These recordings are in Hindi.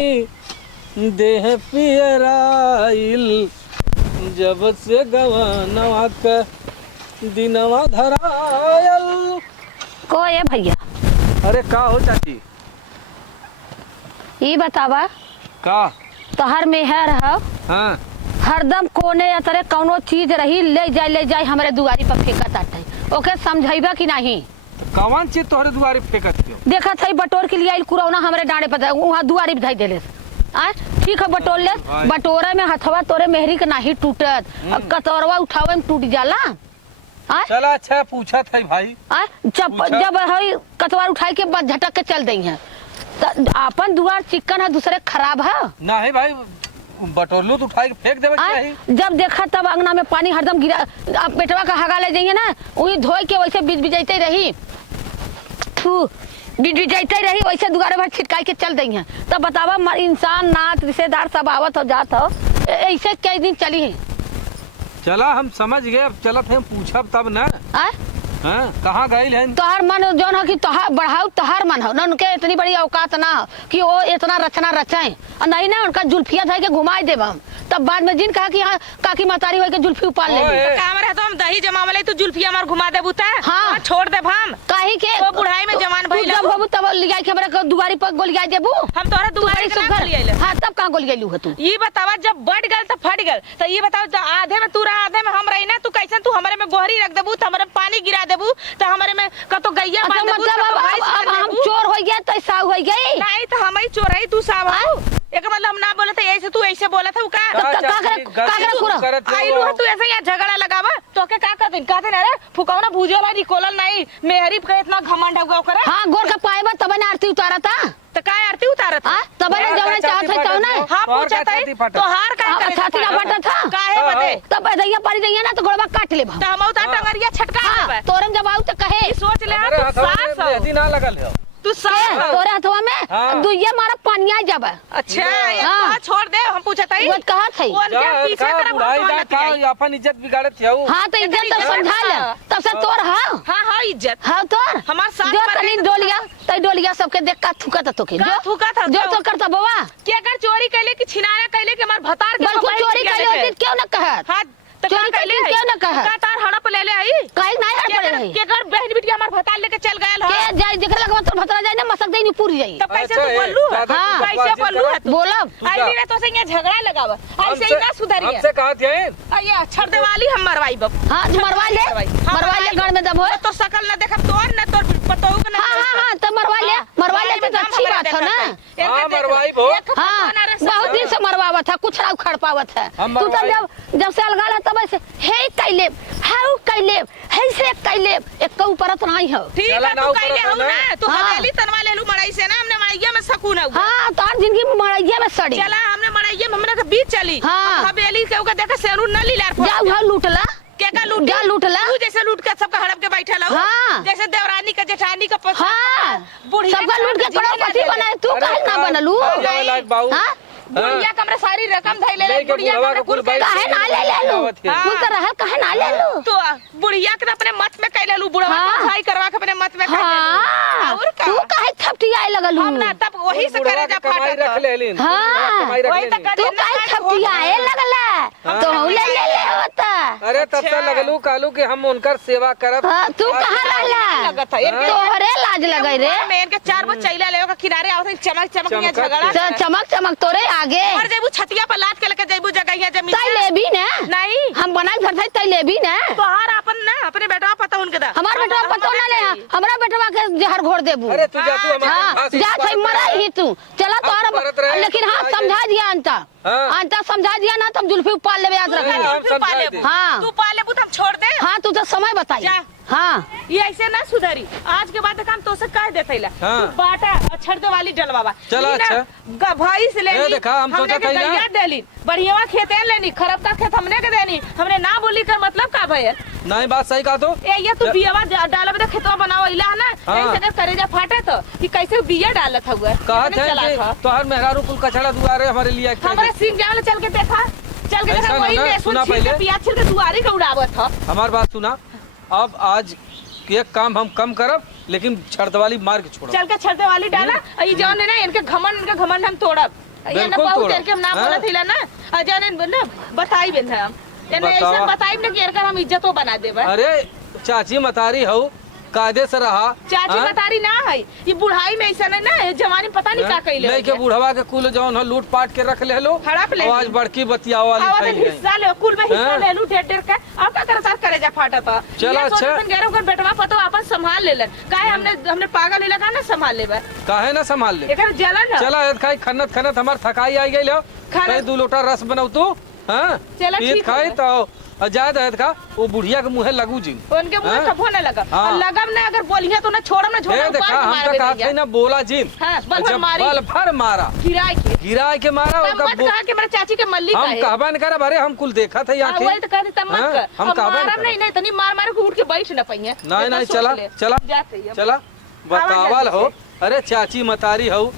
देह पियराइल जब से गवानवा का दिनवा धरायल। को ये भैया अरे का हो चाची? ये बतावा का तोहर मेहर है हाँ हरदम कोने अतरे कौनो चीज रही ले जाए हमरे दुआरी पर फेंकत आटे ओके समझाइबा कि नहीं? कौन चीज तोहरे दुआरी फेंकत क्यों? देखा था बटोर के लिए कुरौना हमरे डांडे पर वहाँ दुआरी बिठाई देले आ ठीक है बटोर ले बटोरे में हथवा तोरे मेहरी के नहीं टूटत कतरवा उठावे में टूट जाला। चला अच्छा पूछा था भाई जब है कतवार उठाई के बाद झटक के चल दी है अपन दुआर चिकन है दूसरे खराब है ना है भाई बटोरलू तो उठा के फेंक देवे चाहिए। जब देखा तब अंगना में पानी हरदम गिरा आप पेटवा का हगा ले जाइए ना वही धोई के वैसे बिजबिजाते रही बिजबिजाते रही वैसे दुआरे भर छिटकाई के चल दी है। तब बतावा इंसान नात रिश्तेदार सब आवत हो जात हो ऐसे कई दिन चली है। चला हम समझ गए अब चलत है पूछब तब ना हाँ कहाँ गई है? तोहर मन जो है कि तोहार बढ़ाऊ तोहार मन हो ना उनके इतनी बड़ी औकात ना हो कि वो इतना रचना रचाए और नहीं ना उनका जुल्फिया था के घुमाई देब हम तब बाद में जिन कहा कि हाँ काकी मतारी हो के जुल्फी उपाल ले काम रहे तो हम दही जमावल तो जुल्फिया मार घुमा देबू त हाँ छोड़ देब हम काहे के वो बुढ़ाई में जवान भइल जब होबू तब लिया के हमरा दुआरी पर गोलिया देबू हम तोरा दुआरी के ना लियाइले। हां तब कहां गोलिया लू है तू? ये बतावा जब बढ़ गल त फट गल त ये बताओ आधे में तू रहा आधे में हम रही ना तू कैसे तू हमरे में गोहरी रख देबू त हमरे पानी गिरा देबू त हमरे में कतो गैया बांध देबू मतलब हम चोर हो गया तो साव हो गई नहीं त हम ही चोर है तू साव हो एक मतलब हम ना बोले थे ऐसे तू ऐसे बोला था आइलू तू ऐसे यहाँ झगड़ा लगावा तो के का कहते कहते अरे फुकावना भूजल है निकोलल नहीं मेहरी पे इतना घमंड होगा ओकरा। हां गोर का पाएबा तब ने आरती उतारा था तो काय आरती उतारा था तब ने जवना चाहत है तो ना हां पूछा था तो हार का करे छाती ना फटा था काहे बते तब दैया पड़ी दैया ना तो गोड़वा काट ले त हम उता टंगरिया छटका देबे तोरन जब आऊ तो कहे सोच ले तू सास मेहंदी ना लगल है तू सास तोरे हथवा में दुइया मारा पानिया जब अच्छा ये छोड़ दे हम पूछा था वो कहा था वो पीछे तरफ का अपन इज्जत बिगाड़त है। हां तो इज्जत तो समझा ले तब से तोर हां हां इज्जत हां तोर हमार साथ जो तनी डोलिया तई डोलिया सबके देख का थूका तो के जो थूका था जो तो करता बाबा के कर चोरी कैले कि छिनारा कैले के हमार भतार के बल्कि चोरी कैले होती क्यों न कहत हां तो चोरी कैले क्यों न कहत का तार हड़प ले ले आई काहे नहीं हड़ पड़े रही के कर बहन बिटिया हमार भतार लेके चल गयल हो के जाय जेकरा लगे तो भतरा जाय ना मसक देनी पूरी जाई तब कैसे तू बोललू हां कैसे बोललू है तू बोलब आई ने तो से झगड़ा लगावा ऐसे ही ना सुधरिए हमसे कहत है ये छड़ देवाली हम मरवाई बप हां मरवा ले गण में दबो तो शकल ना देखब तोर ना तोर पतोहू के ना हां तो मरवा ले तो अच्छी बात है ना। हां मरवाई भो हां बहुत दिन से मरवावत है कुछ ना उखड़ पावत है तू तो जब से अलगा ले तब से हे कैले हाउ कैले हे से कैले एक परत नहीं हो ठीक है तू कैले हो ना तू हवेली तनवा ले लू मड़ाई से ना हमने मड़ाइया में सकून हो हां तोर जिंदगी में मड़ाइया में सड़ी चला हमने मड़ाइया में हमने के बीच चली हवेली के ओके देखा सेरू न लीलार जा लूटला के का लूटला तू जैसे लूट के सबका हड़प के बैठा लो जैसे देवरानी का जेठानी का पति बुढ़िया सबका लूट के करोड़पति बनाए तू काहे ना बनलू? हां बुढ़िया कमरे सारी रकम धैले ले बुढ़िया के कुल काहे ना ले ले लू कुल तो रह काहे ना ले लू तो बुढ़िया के अपने मत में कैले लू बुढ़वा भाई करवा के अपने मत में कैले और तू काहे थपटियाए लगलू? हम ना तब वही से करे जा फाटा रख ले लेन हां वही तो तू काहे थपटियाए लगला तो ले होता। अरे तब से लगलू कालू कि हम उनकर सेवा करब तू कहां रहला लगत है तोहरे लाज लगई रे मैं इनके 4 बो चैला लेओ का किनारे आवत चमक चमक ये झगड़ा चमक तोरे आगे और जेबू छतिया पर लाद के लेके जेबू जगह जमीन तई लेबी ना नहीं हम बनाई घर तई लेबी ना तोहार अपन ना अपने बेटवा पता उनके दा हमार बेटवा पता ना ले हमरा बेटवा के जहर घोर देबू। अरे तू जा तू हमार जा छै मराई ही तू चला तोहरा लेकिन हां समझा दिया अंता समझा दिया ना तुम जुल्फी उपाल लेबे याद रखना। हां तू पाले बू हम छोड़ दे हां तू तो समय बताई हाँ ये ऐसे ना सुधरी आज के बाद काम तो से कह देतेला बाटा छड़ दे वाली डलवावा चला अच्छा भाई से लेनी देखा हम सोचा कहीं ना देली बढ़िया खेते लेनी खराब का खेत हमने के देनी हमने ना बोली का मतलब का भैया नहीं बात सही कहा तो ये तू बियावा डालब दे खेतवा बनाओ इला ना ऐसे कर करेजा फाटे तो कि कैसे बिया डालत हुआ कहा था तो हर मेहरारू कुल कचड़ा दुआरे हमारे लिए हमारे सिंह जावले चल के देखा वही ने सुना पहले पिया छिल के दुआरे का उड़ावत था। हमारी बात सुना अब आज एक काम हम कम करब लेकिन छड़दवाली मार के छोड़ब चल के छड़दवाली डाला ये जौन है ना इनके घमंड हम तोड़ब ये ना बिल्कुल बहुत तोड़ा। देर के हम नाम हाँ? बोलत हिला ना अजय ने ना बताई बेन हम यानी ऐसा बतावा। बताई ना कि एकर हम इज्जतो बना देबे अरे चाची मतारी हो कायदे से रहा। चाची हाँ? बतारी ना है ये बुढ़ाई में ऐसा नहीं ना ये जवानी पता नहीं का कइले नहीं के बुढ़वा के कुल जौन हो लूट पाट के रख ले लो। हड़प ले आज बड़की बतियाओ वाली आवाज फैल गई। हिस्सा ले कुल में हिस्सा हाँ? ले लू ढेर ढेर का अब का करता करे जा फाटा था चला, अच्छा। गैरों कर बेटवा पतो आपन संभाल लेलन काहे हमने पागल ही लगा ना संभाल लेबे काहे ना संभाल ले। एकर जलन है चला खाई खनत खनत हमार थकाई आई गई लो। खाना- कहीं 2 लोटा रस बनाऊ तू। हाँ चला, पीत ठीक खाई है। तो अजायद है का वो बुढ़िया के मुँहे लगू जी। उनके मुंह हाँ? सब होने लगा हाँ। और लगम ना अगर बोलिए तो ना छोड़म ना छोड़म ए देखा हम तो कहा थे ना बोला जिन। हाँ, बल भर जब मारी। बल भर मारा गिराए के गिरा के मारा तब मत कहा कि मेरे चाची के मल्ली का हम है कहबा नहीं करा भरे हम कुल देखा थे हाँ, वही तो कहते तब मत हाँ, कर हम कहबा मारम नहीं नहीं तनी मार मार के उठ के बैठ ना पइए नहीं नहीं चला चला चला बतावल हो। अरे चाची मतारी हो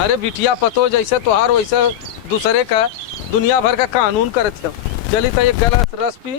अरे बिटिया पतो जैसे तोहार वैसे दूसरे का दुनिया भर का कानून करत हो। चली तो एक गिलास रस पी।